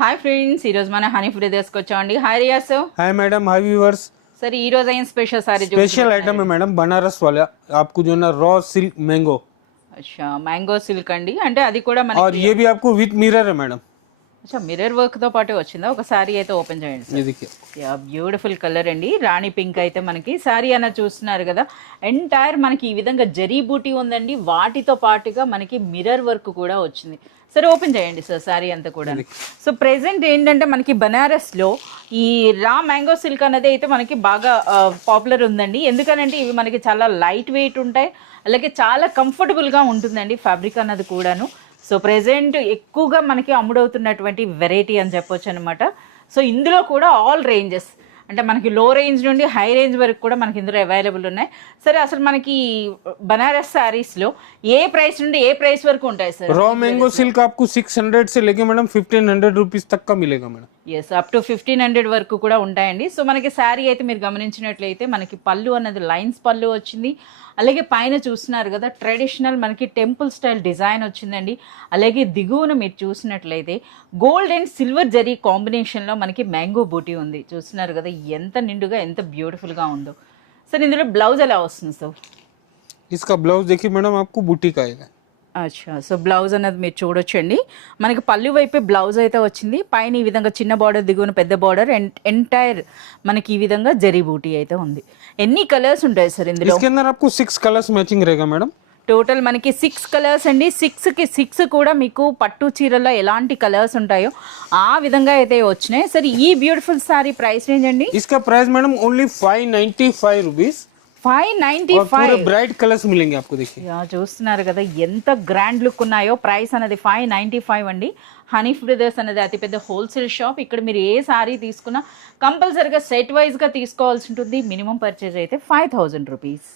Hi friends, ఈరోజు మన honey food తీసుకొచ్చామండి. Hi Riyas. Hi madam, hi viewers. Sir ఈ రోజు అయిన స్పెషల్ సారీ स्पेशल आइटम है मैडम, बनारस वाला आपको जो है ना रॉ सिल्क मैंगो। అచ్చా, మ్యాంగో సిల్క్ అండి. అంటే అది కూడా और మనకి ये भी आपको विथ मिरर है मैडम। అచ్చా, మిర్రర్ వర్క్ తో పాటు వచ్చిందా? ఒక సారీ అయితే ఓపెన్ చేయండి. ये देखिए, యా, బ్యూటిఫుల్ కలర్ అండి. రాణి పింక్ అయితే మనకి సారీ అన్న చూస్తున్నారు కదా. ఎంటైర్ మనకి ఈ విధంగా జరీ బూటీ ఉందండి. వాటితో పాటుగా మనకి మిర్రర్ వర్క్ కూడా వచ్చింది. సరే ఓపెన్ చేయండి సార్ సారీ అంతా కూడా. సో ప్రెసెంట్ ఏంటంటే మనకి బనారస్లో ఈ రా మ్యాంగో సిల్క్ అనేది అయితే మనకి బాగా పాపులర్ ఉందండి. ఎందుకనంటే ఇవి మనకి చాలా లైట్ వెయిట్ ఉంటాయి, అలాగే చాలా కంఫర్టబుల్గా ఉంటుందండి ఫ్యాబ్రిక్ అన్నది కూడాను. సో ప్రెసెంట్ ఎక్కువగా మనకి అమ్ముడవుతున్నటువంటి వెరైటీ అని చెప్పొచ్చు అనమాట. సో ఇందులో కూడా ఆల్ రేంజెస్, అంటే మనకి లో రేంజ్ నుండి హై రేంజ్ వరకు కూడా మనకి ఇందులో అవైలబుల్ ఉన్నాయి. సరే, అసలు మనకి బనారస్ శారీస్లో ఏ ప్రైస్ నుండి ఏ ప్రైస్ వరకు ఉంటాయి సార్? रॉ मैंगो सिल्क आपको 600 से लेके मैडम 1500 रुपीज तक का मिलेगा मैडम। ఎస్, అప్ టు 1500 వరకు కూడా ఉంటాయండి. సో మనకి శారీ అయితే మీరు గమనించినట్లయితే మనకి పళ్ళు అన్నది లైన్స్ పళ్ళు వచ్చింది. అలాగే పైన చూస్తున్నారు కదా, ట్రెడిషనల్ మనకి టెంపుల్ స్టైల్ డిజైన్ వచ్చిందండి. అలాగే దిగువన మీరు చూసినట్లయితే గోల్డ్ అండ్ సిల్వర్ జరీ కాంబినేషన్లో మనకి మ్యాంగో బూటీ ఉంది. చూస్తున్నారు కదా ఎంత నిండుగా, ఎంత బ్యూటిఫుల్గా ఉందో. సార్ ఇందులో బ్లౌజ్ ఎలా వస్తుంది సార్? इसका ब्लाउज देखिए मैडम, आपको बूटी का आएगा। అచ్చా, సో బ్లౌజ్ అనేది మీరు చూడొచ్చండి. మనకి పళ్ళు వైపే బ్లౌజ్ అయితే వచ్చింది. పైన ఈ విధంగా చిన్న బార్డర్, దిగువన పెద్ద బార్డర్, ఎంటైర్ మనకి ఈ విధంగా జరీ బూటీ అయితే ఉంది. ఎన్ని కలర్స్ ఉంటాయి సార్ ఇందులో? इसके अंदर आपको 6 कलर्स मैचिंग रहेगा मैडम। టోటల్ మనకి 6 కలర్స్ అండి. 6కి 6 కూడా మీకు పట్టు చీరలో ఎలాంటి కలర్స్ ఉంటాయో ఆ విధంగా అయితే వచ్చినాయి. సరే, ఈ బ్యూటిఫుల్ సారీ ప్రైస్ రేంజ్ అండి? इसका प्राइस मैडम ओनली 595 रुपीज। 595. पूरे ब्राइट कलर्स मिलेंगे आपको। देखिए, యా, చూస్తున్నారు కదా ఎంత గ్రాండ్ లుక్ ఉన్నాయో. ప్రైస్ అనేది 595 అండి. హనీ బ్రదర్స్ అనేది అతిపెద్ద హోల్సేల్ షాప్. ఇక్కడ మీరు ఏ సారీ తీసుకున్నా కంపల్సరీగా సెట్ వైజ్గా తీసుకోవాల్సి ఉంటుంది. మినిమం పర్చేజ్ అయితే 5000 రూపీస్.